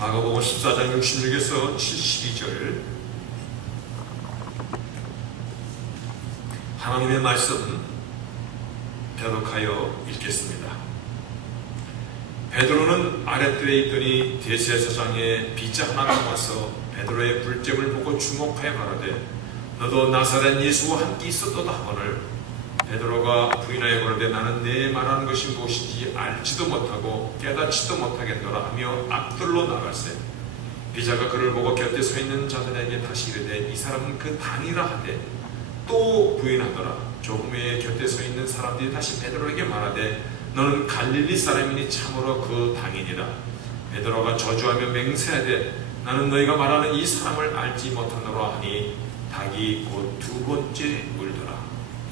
마가복음 14장 66에서 72절 하나님의 말씀 대독하여 읽겠습니다. 베드로는 아랫뜰에 있더니 대제사장의 비자 하나가 와서 베드로의 불점을 보고 주목하여 가라되 너도 나사렛 예수와 함께 있었도다 하거늘 베드로가 부인하여 가라되 나는 내 말하는 것이 무엇인지 알지도 못하고 깨닫지도 못하겠노라 하며 앞뜰로 나갈세 비자가 그를 보고 곁에 서 있는 자들에게 다시 이르되 이 사람은 그 당이라 하되 또 부인하더라. 조금 후에 곁에 서 있는 사람들이 다시 베드로에게 말하되 너는 갈릴리 사람이니 참으로 그 당이니라. 베드로가 저주하며 맹세하되 나는 너희가 말하는 이 사람을 알지 못하노라 하니 닭이 곧 두 번째 울더라.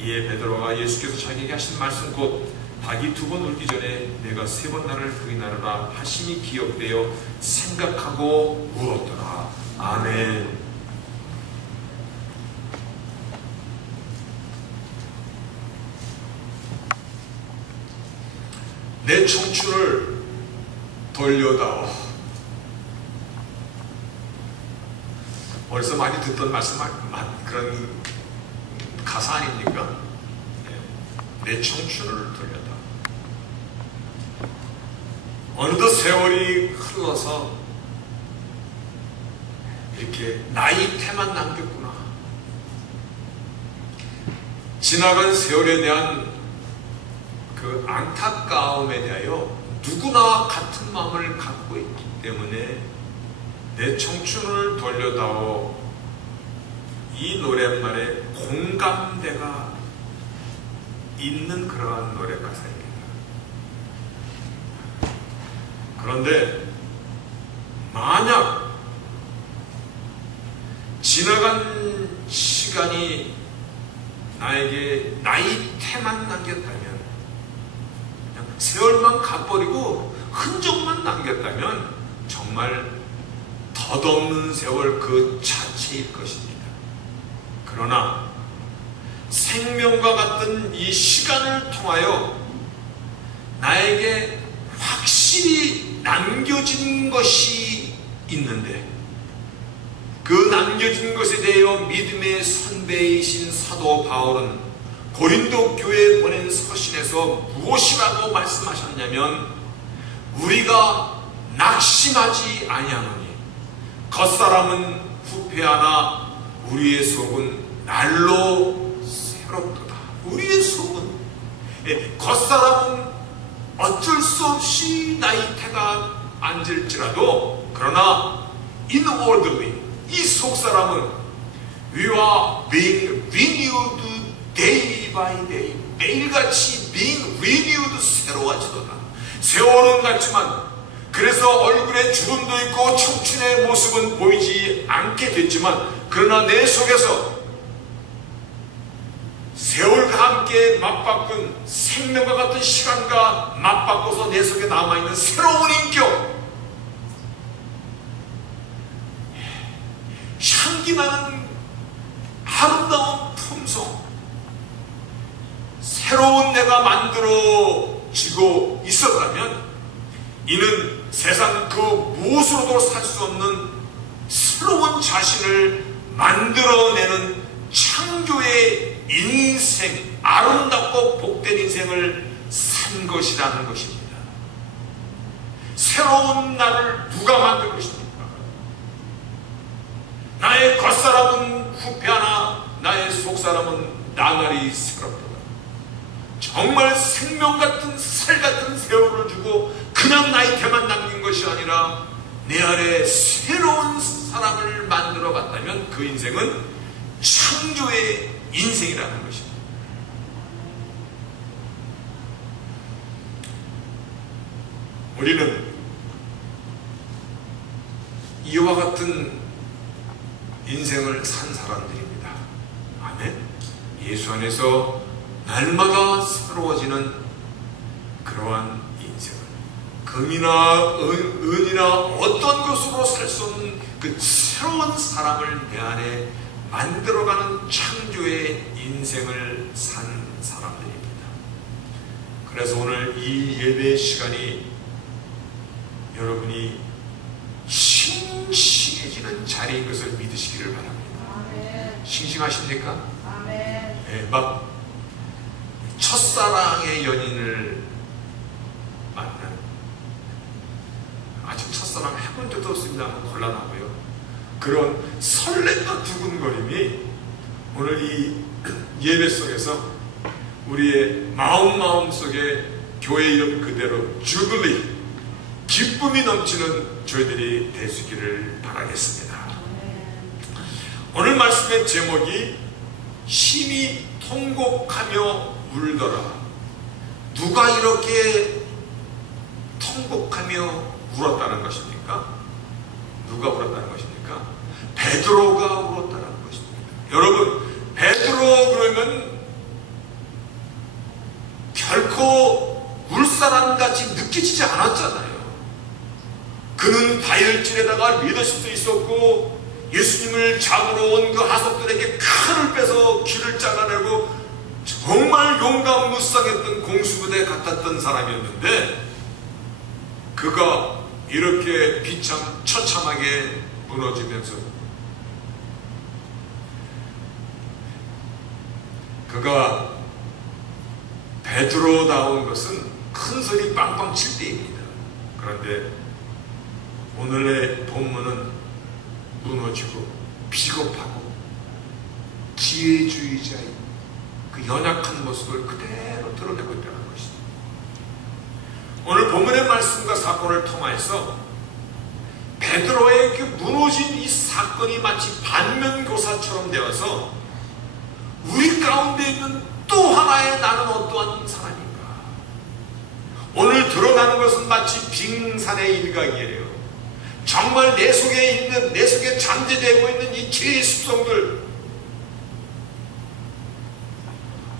이에 베드로가 예수께서 자기에게 하신 말씀 곧 닭이 두 번 울기 전에 내가 세 번 나를 부인하리라 하심이 기억되어 생각하고 울었더라. 아멘. 내 청춘을 돌려다오. 벌써 많이 듣던 말씀, 그런 가사 아닙니까? 내 청춘을 돌려다오. 어느덧 세월이 흘러서 이렇게 나이테만 남겼구나. 지나간 세월에 대한 그 안타까움에 대하여 누구나 같은 마음을 갖고 있기 때문에 내 청춘을 돌려다오. 이 노랫말에 공감대가 있는 그러한 노래 가사입니다. 그런데 만약 지나간 시간이 나에게 나이테만 남겼다면, 세월만 가버리고 흔적만 남겼다면 정말 덧없는 세월 그 자체일 것입니다. 그러나 생명과 같은 이 시간을 통하여 나에게 확실히 남겨진 것이 있는데 그 남겨진 것에 대하여 믿음의 선배이신 사도 바울은 고린도 교회에 보낸 서신에서 무엇이라고 말씀하셨냐면 우리가 낙심하지 아니하노니 겉사람은 후패하나 우리의 속은 날로 새롭도다. 우리의 속은 겉사람은 어쩔 수 없이 나이테가 앉을지라도 그러나 inwardly 이 속사람은 we are being renewed day by day 매일같이 being renewed 새로워지도다. 세월은 같지만 그래서 얼굴에 주름도 있고 청춘의 모습은 보이지 않게 됐지만 그러나 내 속에서 세월과 함께 맞바꾼 생명과 같은 시간과 맞바꿔서 내 속에 남아있는 새로운 인격, 향기나는 아름다운 품성, 새로운 내가 만들어지고 있었다면 이는 세상 그 무엇으로도 살 수 없는 새로운 자신을 만들어내는 창조의 인생, 아름답고 복된 인생을 산 것이라는 것입니다. 새로운 나를 누가 만들 것입니까? 나의 겉사람은 후패하나 나의 속사람은 나날이 새롭다. 정말 생명 같은 살 같은 세월을 주고 그냥 나이테만 남긴 것이 아니라 내 안에 새로운 사람을 만들어 봤다면 그 인생은 창조의 인생이라는 것입니다. 우리는 이와 같은 인생을 산 사람들입니다. 아멘. 예수 안에서 날마다 새로워지는 그러한 인생을 금이나 은이나 어떤 것으로 살 수 없는 그 새로운 사람을 내 안에 만들어가는 창조의 인생을 산 사람들입니다. 그래서 오늘 이 예배 시간이 여러분이 싱싱해지는 자리인 것을 믿으시기를 바랍니다. 싱싱하십니까? 예, 막 첫사랑의 연인을 만난, 아직 첫사랑 해본 적도 없습니다. 곤란하고요. 그런 설렘과 두근거림이 오늘 이 예배 속에서 우리의 마음 속에 교회 이름 그대로 주빌리, 기쁨이 넘치는 저희들이 되시기를 바라겠습니다. 오늘 말씀의 제목이 심히 통곡하며 울더라. 누가 이렇게 통곡하며 울었다는 것입니까? 누가 울었다는 것입니까? 베드로가 울었다는 것입니다. 여러분, 베드로 그러면 결코 울사람같이 느껴지지 않았잖아요. 그는 다혈질에다가 리더십도 있었고 예수님을 잡으러 온 그 하석들에게 칼을 빼서 귀를 잘라내고 정말 용감무쌍했던 공수부대 같았던 사람이었는데, 그가 이렇게 처참하게 무너지면서 그가 베드로다운 것은 큰 소리 빵빵 칠 때입니다. 그런데 오늘의 본문은 무너지고 비겁하고 기회주의자의 그 연약한 모습을 그대로 드러내고 있다는 것입니다. 오늘 본문의 말씀과 사건을 통해서 베드로의 그 무너진 이 사건이 마치 반면교사처럼 되어서 우리 가운데 있는 또 하나의 나는 어떠한 사람인가, 오늘 드러나는 것은 마치 빙산의 일각이에요. 정말 내 속에 있는, 내 속에 잠재되고 있는 이 죄의 습성들,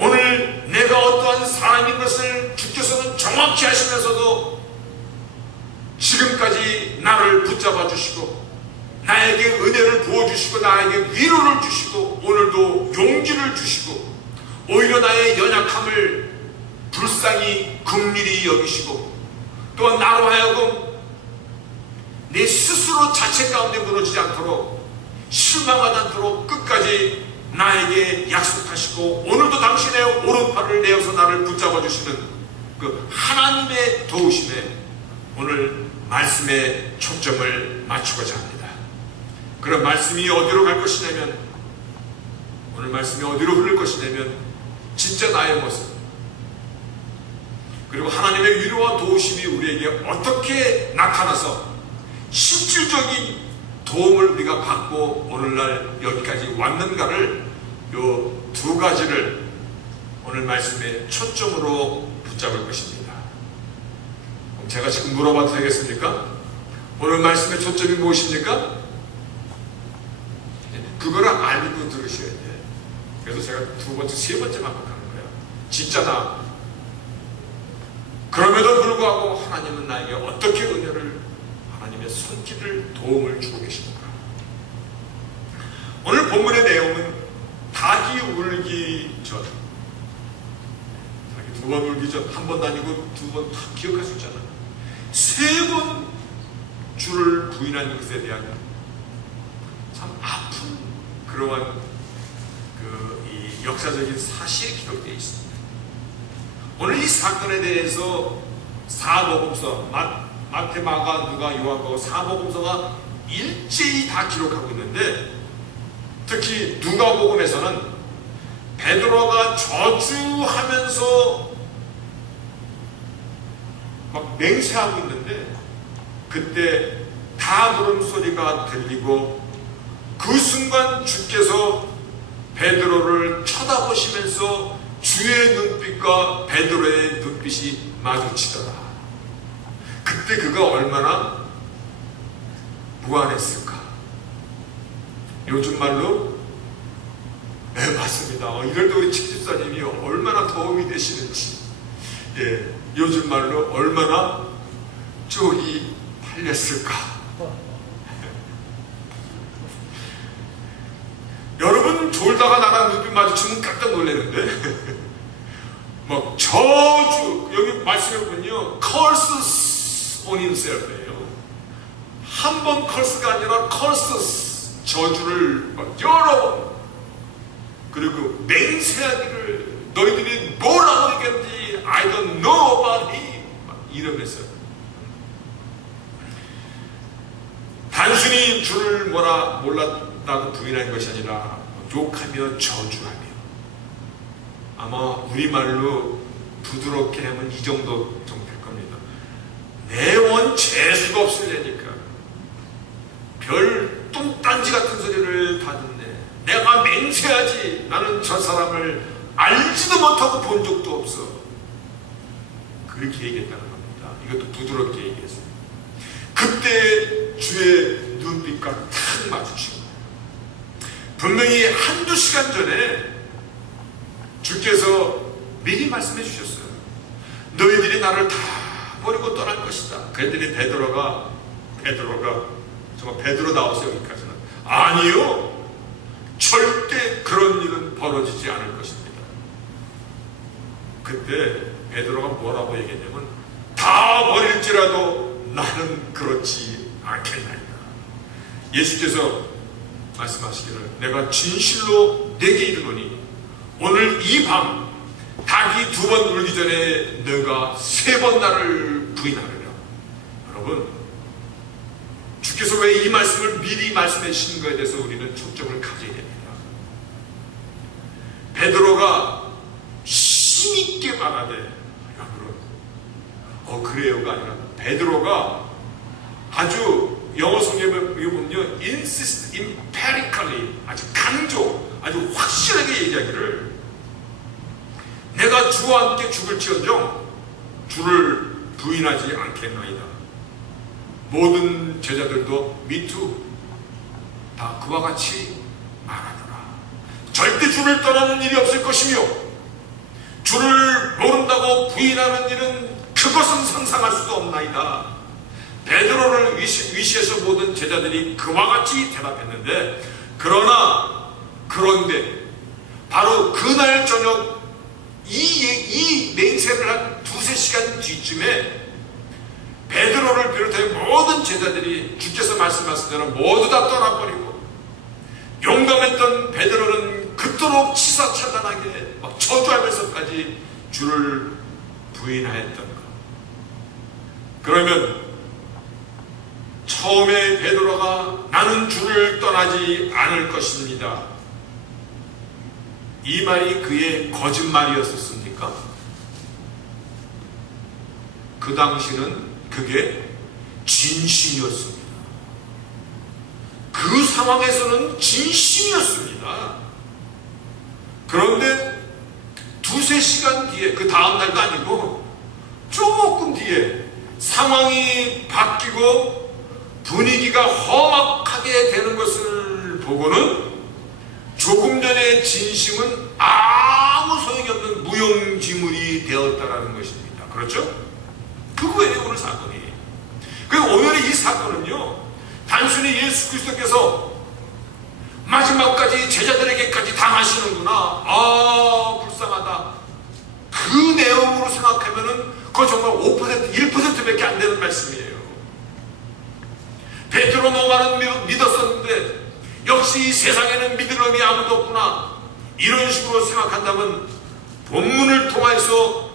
오늘 내가 어떠한 사람인 것을 주께서는 정확히 하시면서도 지금까지 나를 붙잡아 주시고 나에게 은혜를 부어주시고 나에게 위로를 주시고 오늘도 용기를 주시고 오히려 나의 연약함을 불쌍히 긍휼히 여기시고 또한 나로 하여금 내 스스로 자체 가운데 무너지지 않도록, 실망하지 않도록 끝까지 나에게 약속하시고 오늘도 당신의 오른팔을 내어서 나를 붙잡아 주시는 그 하나님의 도우심에 오늘 말씀에 초점을 맞추고자 합니다. 그런 말씀이 어디로 갈 것이냐면, 오늘 말씀이 어디로 흐를 것이냐면 진짜 나의 모습, 그리고 하나님의 위로와 도우심이 우리에게 어떻게 나타나서 실질적인 도움을 우리가 받고 오늘날 여기까지 왔는가를, 요 두 가지를 오늘 말씀의 초점으로 붙잡을 것입니다. 그럼 제가 지금 물어봐도 되겠습니까? 오늘 말씀의 초점이 무엇입니까? 그거를 알고 들으셔야 돼요. 그래서 제가 두 번째, 세 번째만 하는 거예요. 진짜 나. 그럼에도 불구하고 하나님은 나에게 어떻게 은혜를, 하나님의 손길을, 도움을 주고 계십니까? 오늘 본문의 내용은 닭이 울기 전, 닭이 두 번 울기 전, 한 번도 아니고 두 번 다 기억할 수 있잖아요. 세 번 주를 부인한 것에 대한 참 아픈 그러한 이 역사적인 사실이 기록되어 있습니다. 오늘 이 사건에 대해서 사복음서, 마태, 마가, 누가, 요한복음, 사복음서가 일제히 다 기록하고 있는데, 특히 누가복음에서는 베드로가 저주하면서 막 맹세하고 있는데 그때 다 물음소리가 들리고 그 순간 주께서 베드로를 쳐다보시면서 주의 눈빛과 베드로의 눈빛이 마주치더라. 그때 그가 얼마나 무안했을까. 요즘 말로, 네, 맞습니다. 이럴 때 우리 집사님이 얼마나 도움이 되시는지, 예, 요즘 말로 얼마나 쪽이 팔렸을까. 여러분, 졸다가 나랑 눈빛 마주치면 깜짝 놀라는데 막 저주, 여기 말씀해 보면요, curses on himself예요. 한 번 컬스가 아니라 컬스, 저주를 여러 번, 그리고 맹세하기를 너희들이 뭐라고 얘기했는지 I don't know about him 이러면서 단순히 주를 몰랐다고 부인한 것이 아니라 욕하며 저주하며, 아마 우리말로 부드럽게 하면 이 정도 될 겁니다. 내 원 재수가 없으려니까 별 뚱딴지 같은 소리를 다 듣네. 내가 맹세하지 나는 저 사람을 알지도 못하고 본 적도 없어. 그렇게 얘기했다는 겁니다. 이것도 부드럽게 얘기했어요. 그때 주의 눈빛과 탁 마주치고, 분명히 한두 시간 전에 주께서 미리 말씀해 주셨어요. 너희들이 나를 다 버리고 떠날 것이다. 그랬더니 베드로가 정말 베드로 나왔어요. 여기까지는 아니요, 절대 그런 일은 벌어지지 않을 것입니다. 그때 베드로가 뭐라고 얘기했냐면, 다 버릴지라도 나는 그렇지 않겠나이다. 예수께서 말씀하시기를, 내가 진실로 내게 이르노니 오늘 이 밤 닭이 2번 울기 전에 너가 3번 나를 부인하리라. 여러분, 주께서 왜 이 말씀을 미리 말씀해 주신 것에 대해서 우리는 초점을 가져야 됩니다. 베드로가 힘있게 말하되, 여러분, 그래요가 아니라 베드로가 아주 영어 성경에 보면요, insist, emphatically, 아주 강조, 아주 확실하게 얘기하기를, 내가 주와 함께 죽을지언정 주를 부인하지 않겠나이다. 모든 제자들도 me too, 다 그와 같이 말하더라. 절대 주를 떠나는 일이 없을 것이며, 주를 모른다고 부인하는 일은 그것은 상상할 수도 없나이다. 베드로를 위시해서 모든 제자들이 그와 같이 대답했는데, 그런데 바로 그날 저녁 이 맹세를 한 2-3시간 뒤쯤에 베드로를 비롯해 모든 제자들이 주께서 말씀하신 대로 모두 다 떠나버리고, 용감했던 베드로는 그토록 치사찬란하게 막 저주하면서까지 주를 부인하였던 것. 그러면 처음에 베드로가 나는 주를 떠나지 않을 것입니다, 이 말이 그의 거짓말이었습니까? 그 당시는 그게 진심이었습니다. 그 상황에서는 진심이었습니다. 그런데 2-3시간 뒤에, 그 다음날도 아니고 조금 뒤에 상황이 바뀌고 분위기가 험악하게 되는 것을 보고는 조금 전의 진심은 아무 소용이 없는 무용지물이 되었다라는 것입니다. 그렇죠? 그거예요, 오늘 사건이. 그리고 오늘의 이 사건은요, 단순히 예수 그리스도께서 마지막까지 제자들에게까지 당하시는구나, 불쌍하다, 그 내용으로 생각하면은 그거 정말 5%, 1%밖에 안 되는 말씀이에요. 베드로 너만은 믿었었는데 역시 세상에는 믿을 놈이 아무도 없구나, 이런 식으로 생각한다면 본문을 통해서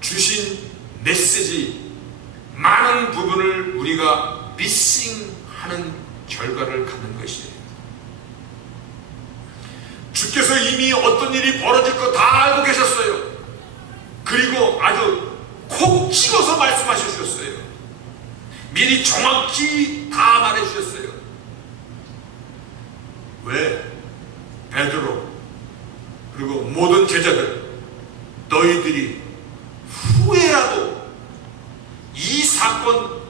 주신 메시지 많은 부분을 우리가 미싱하는 결과를 갖는 것이에요. 주께서 이미 어떤 일이 벌어질 거 다 알고 계셨어요. 그리고 아주 콕 찍어서 말씀하셔 주셨어요. 미리 정확히 다 말해 주셨어요. 왜? 베드로 그리고 모든 제자들, 너희들이 후회라도 이 사건,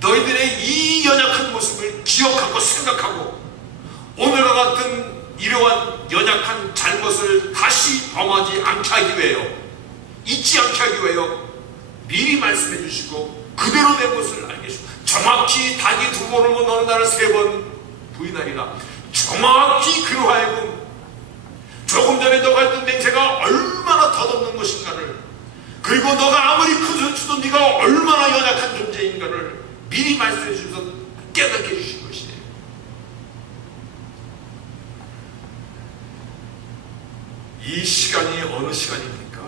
너희들의 이 연약한 모습을 기억하고 생각하고 오늘과 같은 이러한 연약한 잘못을 다시 범하지 않게 하기 위하여, 잊지 않게 하기 위하여 미리 말씀해 주시고 그대로 된 것을 알게 해주시고, 정확히 닭이 2번을 못 너는 나를 3번 부인하리라, 정확히 그로 하여금 조금 전에 너가 했던 맹세가 얼마나 덧없는 것인가를, 그리고 너가 아무리 큰 손 주던 네가 얼마나 연약한 존재인가를 미리 말씀해 주셔서 깨닫게 이 시간이 어느 시간입니까?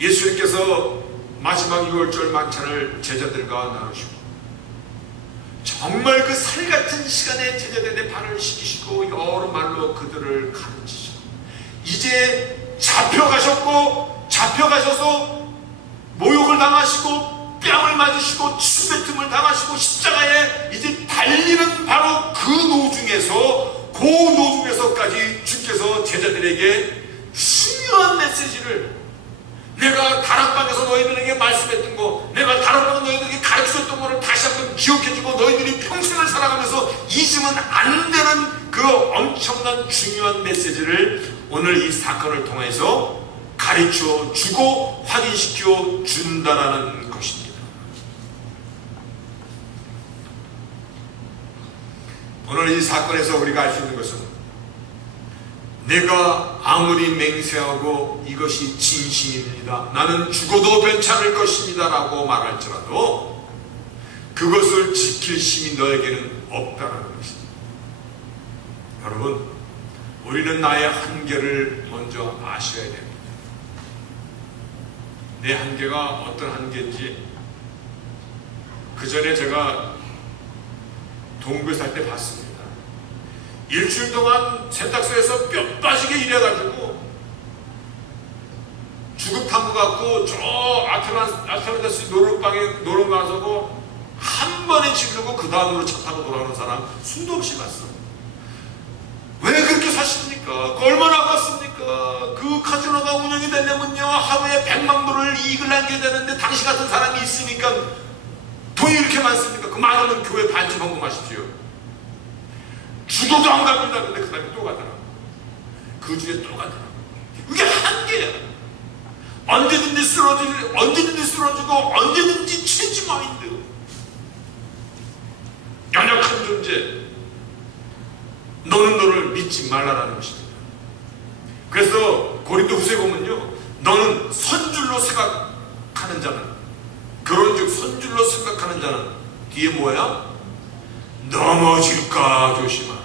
예수님께서 마지막 유월절 만찬을 제자들과 나누시고 정말 그 살같은 시간에 제자들의 발을 씻기시고 여러 말로 그들을 가르치시고 이제 잡혀가셔서 모욕을 당하시고 뺨을 맞으시고 침뱉음을 당하시고 십자가에 이제 달리는 바로 그 노중에서까지 주께서 제자들에게 중요한 메시지를, 내가 다락방에서 너희들에게 말씀했던 거, 내가 다락방에서 너희들에게 가르쳐줬던 거를 다시 한번 기억해주고 너희들이 평생을 살아가면서 잊으면 안 되는 그 엄청난 중요한 메시지를 오늘 이 사건을 통해서 가르쳐주고 확인시켜 준다라는 것입니다. 오늘 이 사건에서 우리가 알 수 있는 것은 내가 아무리 맹세하고 이것이 진심입니다, 나는 죽어도 괜찮을 것입니다 라고 말할지라도 그것을 지킬 힘이 너에게는 없다라는 것입니다. 여러분, 우리는 나의 한계를 먼저 아셔야 됩니다. 내 한계가 어떤 한계인지 그 전에 제가 동부에 살 때 봤습니다. 일주일 동안 세탁소에서 뼈 빠지게 일해가지고 주급탐구 갖고 저 아틀란타스 노름방에 노름 가서 한 번에 지르고 그 다음으로 차 타고 돌아오는 사람 수도 없이 봤어. 왜 그렇게 사십니까? 그 얼마나 아깝습니까? 그 카지노가 운영이 되려면요 하루에 100만 불을 이익을 남겨야 되는데 당신 같은 사람이 있으니까 돈이 이렇게 많습니까? 그 많으면 교회 반쯤 헌금하십시오. 죽어도 안 갑니다. 근데 그 다음에 또 가더라고. 그 주에 또 가더라고. 그게 한계야. 언제든지 쓰러지고 언제든지 체지 마인드. 연약한 존재. 너는 너를 믿지 말라라는 것입니다. 그래서 고린도후서에 보면요, 너는 선줄로 생각하는 자는, 결혼즉 선줄로 생각하는 자는 뒤에 뭐야? 넘어질까 조심하라.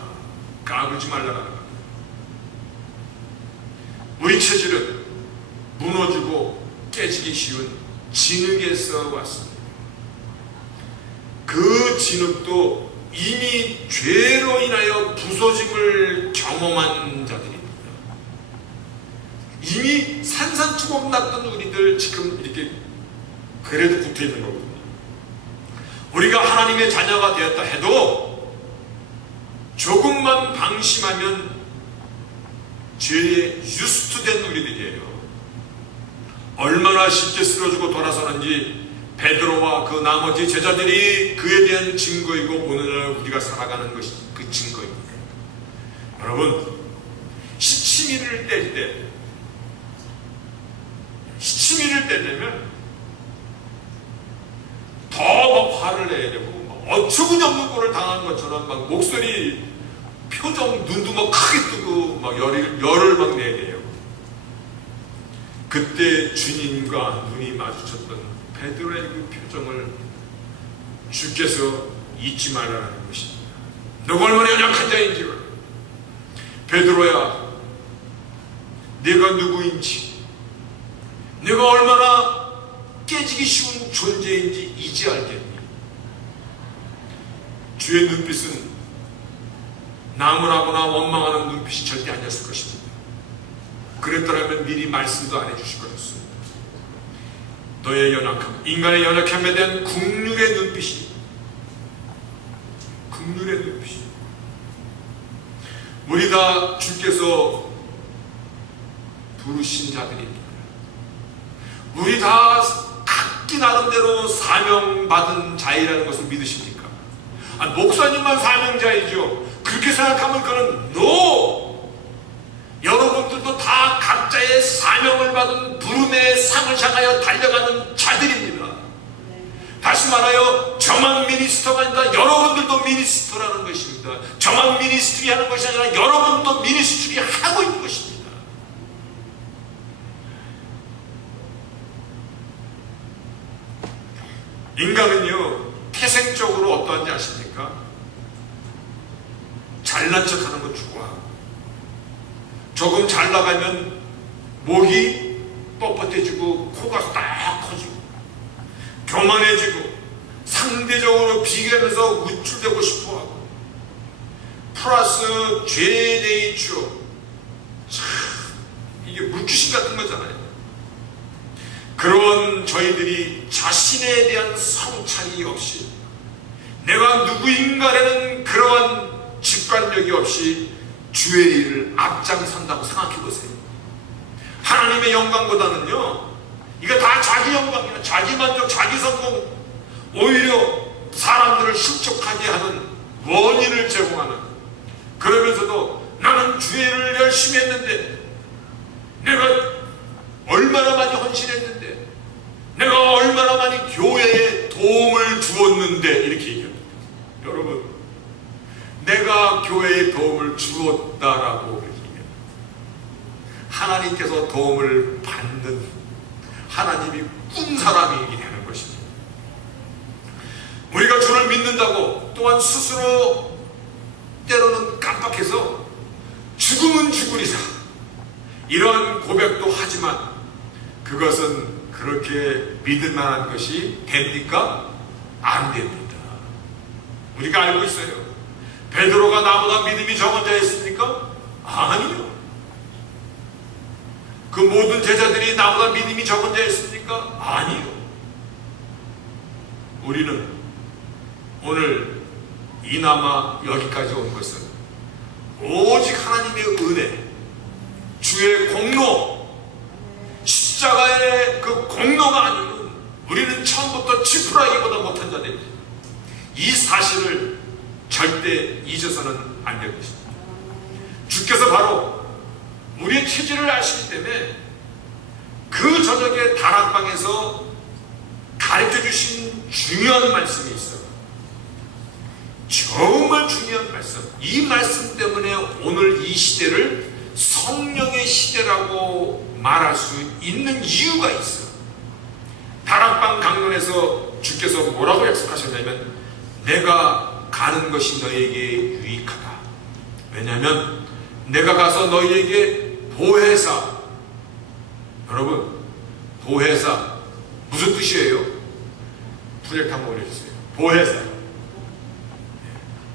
까불지 말라라는 겁니다. 우리 체질은 무너지고 깨지기 쉬운 진흙에서 왔습니다. 그 진흙도 이미 죄로 인하여 부서짐을 경험한 자들입니다. 이미 산산투범 났던 우리들 지금 이렇게 그래도 붙어있는 거거든요. 우리가 하나님의 자녀가 되었다 해도 조금만 방심하면 죄에 유스트된 우리들이에요. 얼마나 쉽게 쓰러지고 돌아서는지 베드로와 그 나머지 제자들이 그에 대한 증거이고 오늘날 우리가 살아가는 것이 그 증거입니다. 여러분, 시치미를 뗄 때, 시치미를 떼려면 더 막 화를 내야 되고 어처구니없는 꼴을 당한 것처럼 막 목소리, 표정, 눈도 막 크게 뜨고 막 열을 막 내야 돼요. 그때 주님과 눈이 마주쳤던 베드로의 그 표정을 주께서 잊지 말라는 것입니다. 너가 얼마나 연약한 자인지를, 베드로야, 네가 누구인지, 네가 얼마나 깨지기 쉬운 존재인지 이제 알겠니? 주의 눈빛은 나무라거나 원망하는 눈빛이 절대 아니었을 것입니다. 그랬더라면 미리 말씀도 안 해주실 것이었습니다. 너의 연약함, 인간의 연약함에 대한 긍휼의 눈빛이, 긍휼의 눈빛이, 우리 다 주께서 부르신 자들입니다. 우리 다 각기 나름대로 사명받은 자이라는 것을 믿으십니까? 목사님만 사명자이죠. 그렇게 생각하면 그는 NO! 여러분들도 다 각자의 사명을 받은 부름의 상을 향하여 달려가는 자들입니다. 다시 말하여 저만 미니스터가 아니라 여러분들도 미니스터라는 것입니다. 저만 미니스트리 하는 것이 아니라 여러분도 미니스트리 하고 있는 것입니다. 인간은요, 태생적으로 어떠한지 아십니까? 잘난 척하는 거 좋아하고, 조금 잘 나가면 목이 뻣뻣해지고 코가 딱 커지고 교만해지고 상대적으로 비교하면서 우쭐대고 싶어하고 플러스 죄의 네이처, 참 이게 물귀신 같은 거잖아요. 그런 저희들이 자신에 대한 성찰이 없이 내가 누구인가라는 그러한 직관력이 없이 주의 일을 앞장선다고 생각해 보세요. 하나님의 영광보다는요, 이거 다 자기 영광이야. 자기 만족, 자기 성공, 오히려 사람들을 실족하게 하는 원인을 제공하는, 그러면서도 나는 주의 일을 열심히 했는데, 내가 얼마나 많이 헌신했는데, 내가 얼마나 많이 교회에 도움을 주었는데, 이렇게 얘기합니다. 여러분, 내가 교회에 도움을 주었다라고 얘기합니다. 하나님께서 도움을 받는, 하나님이 꾼 사람이 되는 것입니다. 우리가 주를 믿는다고 또한 스스로 때로는 깜빡해서 죽으면 죽으리라 이런 고백도 하지만 그것은 그렇게 믿을 만한 것이 됩니까? 안 됩니다. 우리가 알고 있어요. 베드로가 나보다 믿음이 적은 자였습니까? 아니요. 그 모든 제자들이 나보다 믿음이 적은 자였습니까? 아니요. 우리는 오늘 이나마 여기까지 온 것은 오직 하나님의 은혜, 주의 공로, 십자가의 그 공로가 아니면 우리는 처음부터 지푸라기보다 못한 자들입니다. 이 사실을 절대 잊어서는 안 될 것입니다. 주께서 바로 우리의 체질을 아시기 때문에 그 저녁에 다락방에서 가르쳐 주신 중요한 말씀이 있어요. 정말 중요한 말씀. 이 말씀 때문에 오늘 이 시대를 성령의 시대라고 말할 수 있는 이유가 있어요. 다락방 강론에서 주께서 뭐라고 약속하셨냐면 내가 가는 것이 너에게 유익하다. 왜냐하면 내가 가서 너희에게 보혜사, 여러분 보혜사 무슨 뜻이에요? 프로젝트 한번 올려주세요. 보혜사,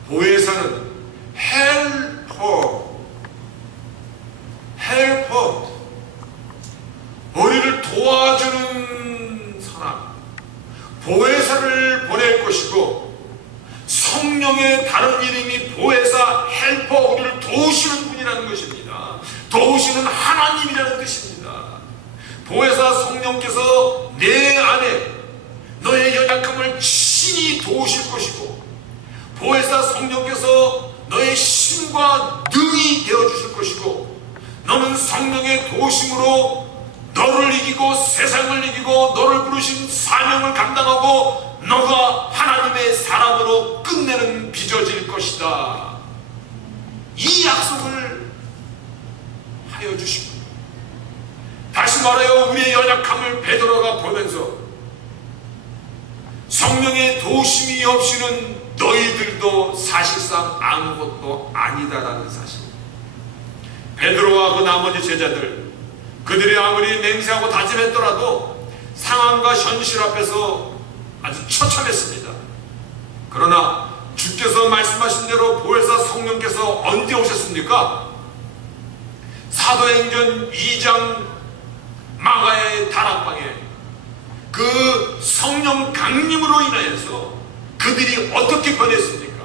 보혜사는 헬퍼, 우리를 도와주는 사람, 보혜사를 보낼 것이고 성령의 다른 이름이 보혜사, 헬퍼, 우리를 도우시는 분이라는 것입니다. 도우시는 하나님이라는 뜻입니다. 보혜사 성령께서 내 안에 너의 연약함을 친히 도우실 것이고 보혜사 성령께서 너의 힘과 능이 되어주실 것이고 너는 성령의 도우심으로 너를 이기고 세상을 이기고 너를 부르신 사명을 감당하고 너가 하나님의 사람으로 끝내는 빚어질 것이다. 이 약속을 하여 주시고 다시 말하여 우리의 연약함을 베드로가 보면서 성령의 도우심이 없이는 너희들도 사실상 아무것도 아니다라는 사실. 베드로와 그 나머지 제자들, 그들이 아무리 맹세하고 다짐했더라도 상황과 현실 앞에서 아주 처참했습니다. 그러나 주께서 말씀하신 대로 보혜사 성령께서 언제 오셨습니까? 사도행전 2장 마가의 다락방에 그 성령 강림으로 인하여서 그들이 어떻게 변했습니까?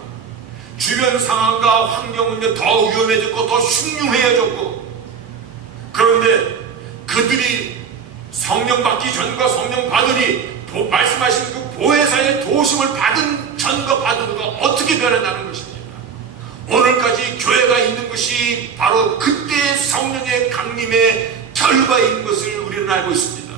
주변 상황과 환경은 더 위험해졌고 더 흉흉해졌고, 그런데 그들이 성령 받기 전과 성령 받으니 말씀하신 그 보혜사의 도우심을 받은 전과 받은 후가 어떻게 변한다는 것입니다. 오늘까지 교회가 있는 것이 바로 그때의 성령의 강림의 결과인 것을 우리는 알고 있습니다.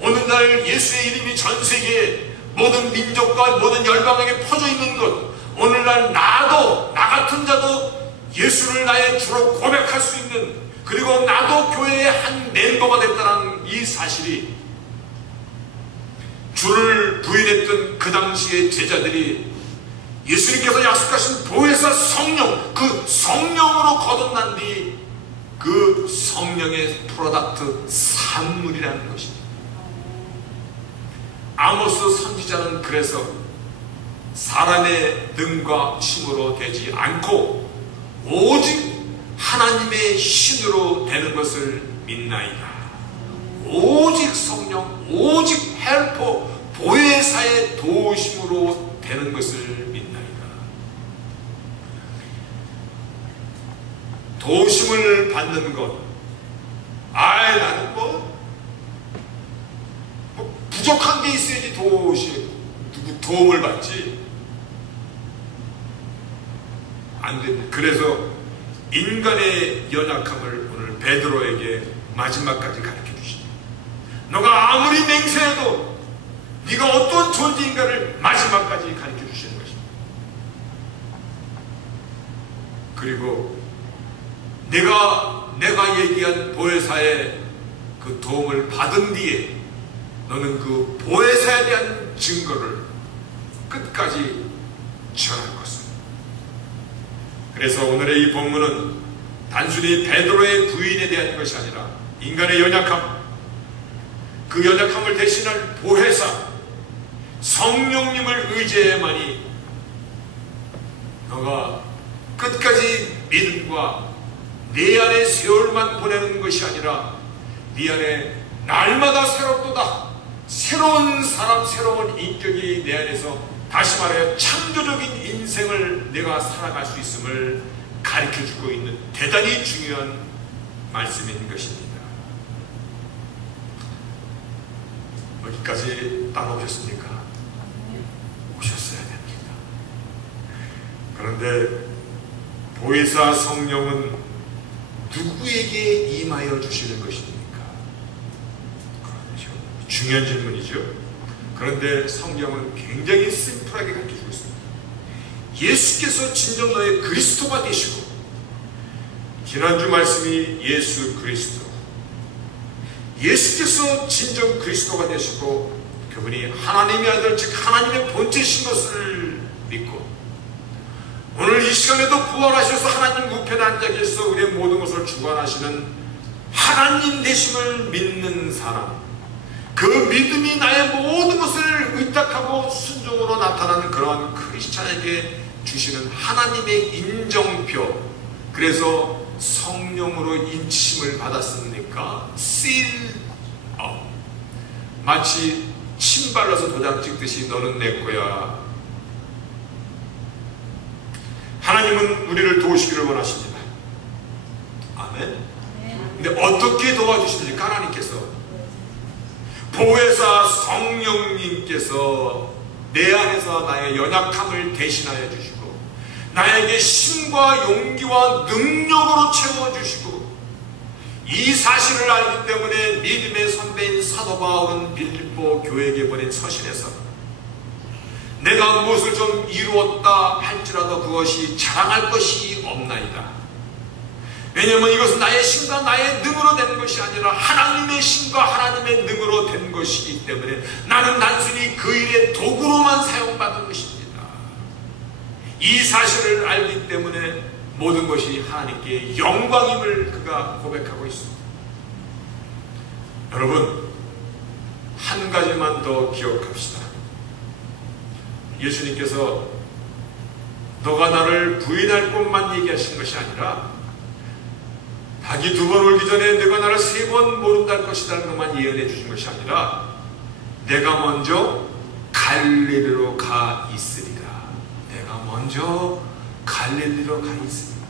오늘날 예수의 이름이 전 세계에 모든 민족과 모든 열방에게 퍼져 있는 것, 오늘날 나도, 나 같은 자도 예수를 나의 주로 고백할 수 있는, 그리고 나도 교회의 한 멤버가 됐다는 이 사실이 주를 부인했던 그 당시의 제자들이 예수님께서 약속하신 보혜사 성령, 그 성령으로 거듭난 뒤 그 그 성령의 프로덕트 산물이라는 것입니다. 아모스 선지자는 그래서 사람의 능과 힘으로 되지 않고 오직 하나님의 신으로 되는 것을 믿나이다. 오직 성령, 오직 헬퍼, 보혜사의 도우심으로 되는 것을 믿나이다. 도우심을 받는 것, 나는 부족한 게 있어야지 도움을 받지. 안 됩니다. 그래서 인간의 연약함을 오늘 베드로에게 마지막까지 가르쳐 주십니다. 너가 아무리 맹세해도 네가 어떤 존재인가를 마지막까지 가르쳐 주시는 것입니다. 그리고 내가 얘기한 보혜사의 그 도움을 받은 뒤에 너는 그 보혜사에 대한 증거를 끝까지 전할 것입니다. 그래서 오늘의 이 본문은 단순히 베드로의 부인에 대한 것이 아니라 인간의 연약함, 그 연약함을 대신할 보혜사 성령님을 의지해야만이 너가 끝까지 믿음과 내 안에 세월만 보내는 것이 아니라 네 안에 날마다 새롭도다. 새로운 사람, 새로운 인격이 내 안에서 다시 말하여 창조적인 인생을 내가 살아갈 수 있음을 가르쳐주고 있는 대단히 중요한 말씀인 것입니다. 여기까지 따라오셨습니까? 오셨어야 됩니다. 그런데 보혜사 성령은 누구에게 임하여 주시는 것입니까? 그렇죠. 중요한 질문이죠. 그런데 성경은 굉장히 심플하게 가르쳐주고 있습니다. 예수께서 진정 너의 그리스도가 되시고, 지난주 말씀이 예수 그리스도, 예수께서 진정 그리스도가 되시고 그분이 하나님의 아들 즉 하나님의 본체신 것을 믿고 오늘 이 시간에도 부활하셔서 하나님 우편에 앉아 계셔서 우리의 모든 것을 주관하시는 하나님 되심을 믿는 사람, 그 믿음이 나의 모든 것을 의탁하고 순종으로 나타나는 그러한 크리스찬에게 주시는 하나님의 인정표, 그래서 성령으로 인치심을 받았습니까? seal up. 마치 침 발라서 도장 찍듯이 너는 내 거야. 하나님은 우리를 도우시기를 원하십니다. 아멘. 근데 어떻게 도와주십니까? 하나님께서 보혜사 성령님께서 내 안에서 나의 연약함을 대신하여 주시고 나에게 힘과 용기와 능력으로 채워주시고, 이 사실을 알기 때문에 믿음의 선배인 사도 바울은 빌립보 교회에 보낸 서신에서 내가 무엇을 좀 이루었다 할지라도 그것이 자랑할 것이 없나이다. 왜냐하면 이것은 나의 힘과 나의 능으로 된 것이 아니라 하나님의 힘과 하나님의 능으로 된 것이기 때문에 나는 단순히 그 일의 도구로만 사용받은 것입니다. 이 사실을 알기 때문에 모든 것이 하나님께 영광임을 그가 고백하고 있습니다. 여러분, 한 가지만 더 기억합시다. 예수님께서 너가 나를 부인할 것만 얘기하신 것이 아니라 닭이 2번 울기 전에 내가 나를 3번 모른다 할 것이라는 것만 예언해 주신 것이 아니라 내가 먼저 갈릴리로 가 있으리라. 내가 먼저 갈릴리로 가 있으리라.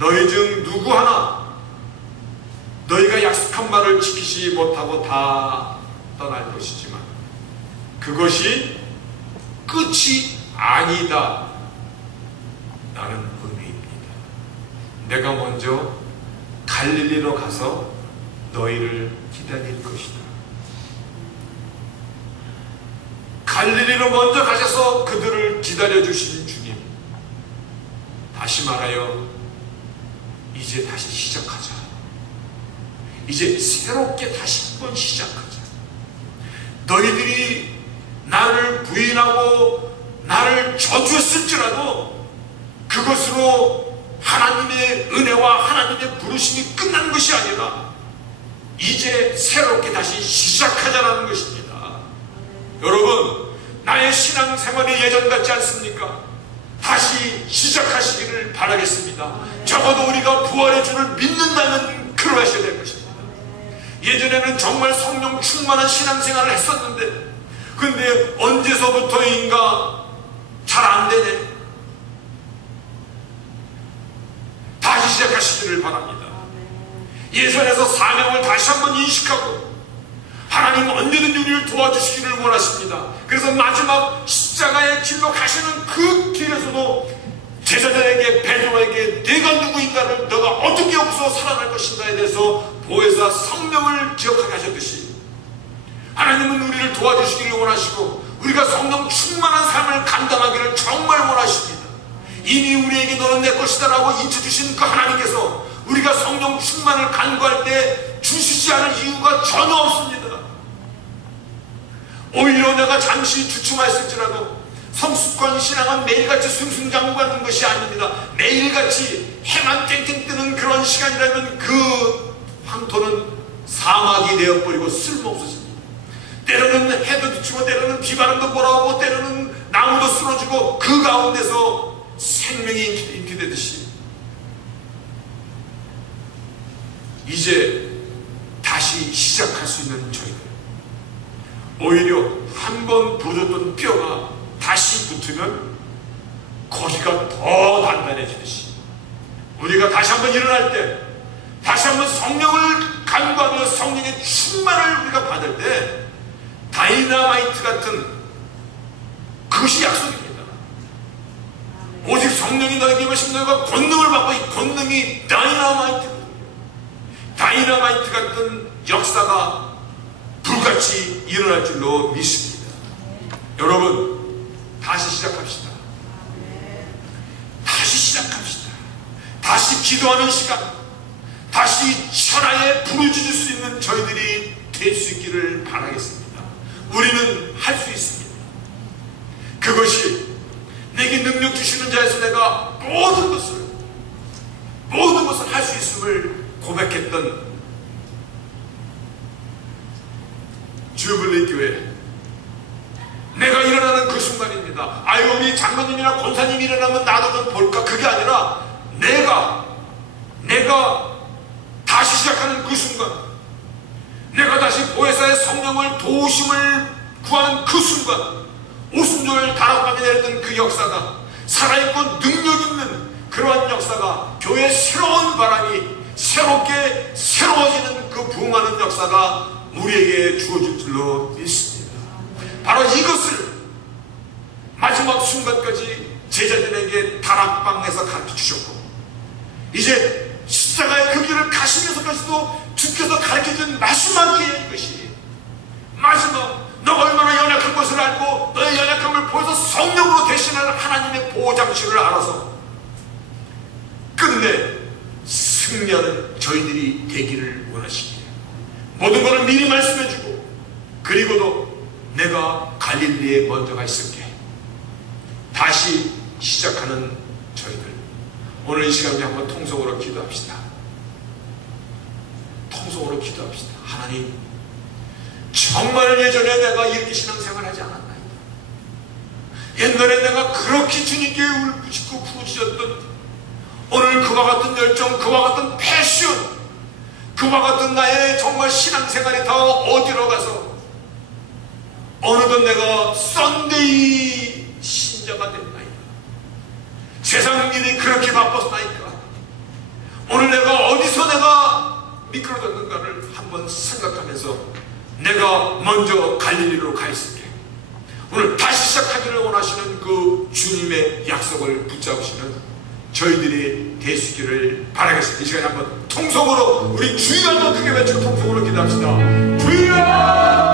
너희 중 누구 하나 너희가 약속한 말을 지키지 못하고 다 떠날 것이지만 그것이 끝이 아니다. 라는 의미입니다. 내가 먼저 갈릴리로 가서 너희를 기다릴 것이다. 갈릴리로 먼저 가셔서 그들을 기다려주신 주님, 다시 말하여 이제 다시 시작하자. 이제 새롭게 다시 한번 시작하자. 너희들이 나를 부인하고 나를 저주했을지라도 그것으로 하나님의 은혜와 하나님의 부르심이 끝난 것이 아니라 이제 새롭게 다시 시작하자는 것입니다. 여러분, 나의 신앙생활이 예전 같지 않습니까? 다시 시작하시기를 바라겠습니다. 적어도 우리가 부활의 주를 믿는다면 그러하셔야 될 것입니다. 예전에는 정말 성령 충만한 신앙생활을 했었는데, 근데 언제서부터인가 잘 안 되네. 다시 시작하시기를 바랍니다. 예선에서 사명을 다시 한번 인식하고 하나님 언제든지 우리를 도와주시기를 원하십니다. 그래서 마지막 십자가의 길로 가시는 그 길에서도 제자들에게, 베드로에게 내가 누구인가를, 너가 어떻게 없어 살아날 것인가에 대해서 보혜사 성령을 기억하게 하셨듯이 하나님은 우리를 도와주시기를 원하시고 우리가 성령 충만한 삶을 감당하기를 정말 원하십니다. 이미 우리에게 너는 내 것이다 라고 인쳐주신 그 하나님께서 우리가 성령 충만을 간구할 때 주시지 않을 이유가 전혀 없습니다. 오히려 내가 잠시 주춤하였을지라도 성숙한 신앙은 매일같이 승승장구하는 것이 아닙니다. 매일같이 해만 땡땡 뜨는 그런 시간이라면 그 황토는 사막이 되어버리고 쓸모없어집니다. 때로는 해도 비추고 때로는 비바람도 몰아오고 때로는 나무도 쓰러지고 그 가운데서 생명이 인기되듯이 이제 다시 시작할 수 있는 저희들, 오히려 한번 부러졌던 뼈가 다시 붙으면 거기가 더 단단해지듯이 우리가 다시 한번 일어날 때, 다시 한번 성령을 간구하며 성령의 충만을 우리가 받을 때 다이너마이트 같은 그것이 약속입니다. 오직 성령이 너에게 임하시면 너희가 권능을 받고 이 권능이 다이너마이트 같은 역사가 불같이 일어날 줄로 믿습니다. 여러분, 다시 시작합시다. 다시 시작합시다. 다시 기도하는 시간, 다시 천하에 부르짖을 수 있는 저희들이 될 수 있기를 바라겠습니다. 우리는 할 수 있습니다. 그것이 내게 능력 주시는 자에서 내가 모든 것을 할 수 있음을 고백했던 주빌리 교회, 내가 일어나는 그 순간입니다. 아유, 우리 장로님이나 권사님이 일어나면 나도 좀 볼까? 그게 아니라 내가 다시 시작하는 그 순간, 내가 다시 보혜사의 성령을 도우심을 구하는 그 순간, 오순절 다락방에 내렸던 그 역사가 살아있고 능력 있는 그러한 역사가, 교회의 새로운 바람이 새롭게 새로워지는 그 부흥하는 역사가 우리에게 주어질 줄로 믿습니다. 바로 이것을 마지막 순간까지 제자들에게 다락방에서 가르쳐 주셨고, 이제 십자가의 그 길을 가시면서까지도 주께서 가르쳐준 마지막이에요. 이것이 마지막, 너가 얼마나 연약한 것을 알고 너의 연약함을 보여서 성령으로 대신하는 하나님의 보호장치를 알아서 끝내 승리하는 저희들이 되기를 원하시기에 모든 것을 미리 말씀해주고, 그리고도 내가 갈릴리에 먼저 가 있을게, 다시 시작하는 저희들, 오늘 이 시간에 한번 통성으로 기도합시다. 통성으로 기도합시다. 하나님, 정말 예전에 내가 이렇게 신앙생활하지 않았나이다. 옛날에 내가 그렇게 주님께 울부짖고 부르짖었던 오늘 그와 같은 열정, 그와 같은 패션, 그와 같은 나의 정말 신앙생활이 다 어디로 가서 어느덧 내가 썬데이 신자가 됐나이다. 세상 일이 그렇게 바빴나이까. 오늘 내가 어디서 내가 미끄러졌는가를 한번 생각하면서 내가 먼저 갈릴리로 가 있을게. 오늘 다시 시작하기를 원하시는 그 주님의 약속을 붙잡으시는 저희들이 될 수 있기를 바라겠습니다. 이 시간에 한번 통성으로 우리 주여 한번 크게 외치고 통성으로 기도합시다. 주여!